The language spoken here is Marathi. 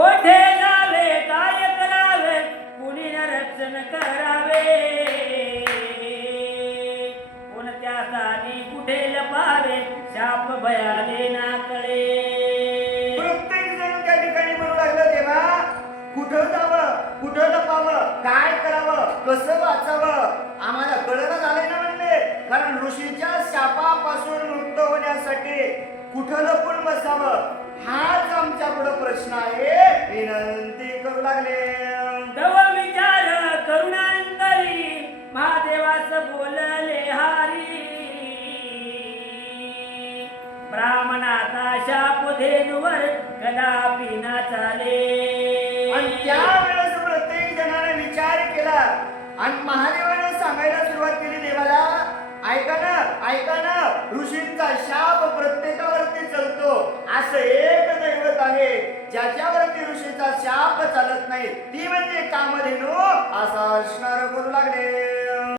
कोठे जावे काय करावे कुणी न रक्षण करावे कोणत्या स्थानी कुठे लपावे शाप भयाले ना कळे प्रत्येक जण त्या ठिकाणी म्हणू लागलं देवा कुठं जावं कुठं लपावं काय करावं कसं वाचावं आम्हाला कळलं झालंय ना म्हणले कारण ऋषीच्या शापापासून मुक्त होण्यासाठी कुठं लपून बसावं हाच आमच्या पुढे प्रश्न आहे विनंती करू लागले तव विचार करुणांतरी महादेवास बोलले हारी ब्राह्मणाचा शाप धेनुवर कदापि न चाले आणि त्यावेळेस प्रत्येक जणाने विचार केला आणि महादेवानं सांगायला सुरुवात केली देवाला ऐका ना ऋषींचा शाप प्रत्येकावरती चालतो असं एक दैवत आहे ज्याच्यावरती ऋषीचा शाप चालत नाही ती म्हणजे कामधेनू असा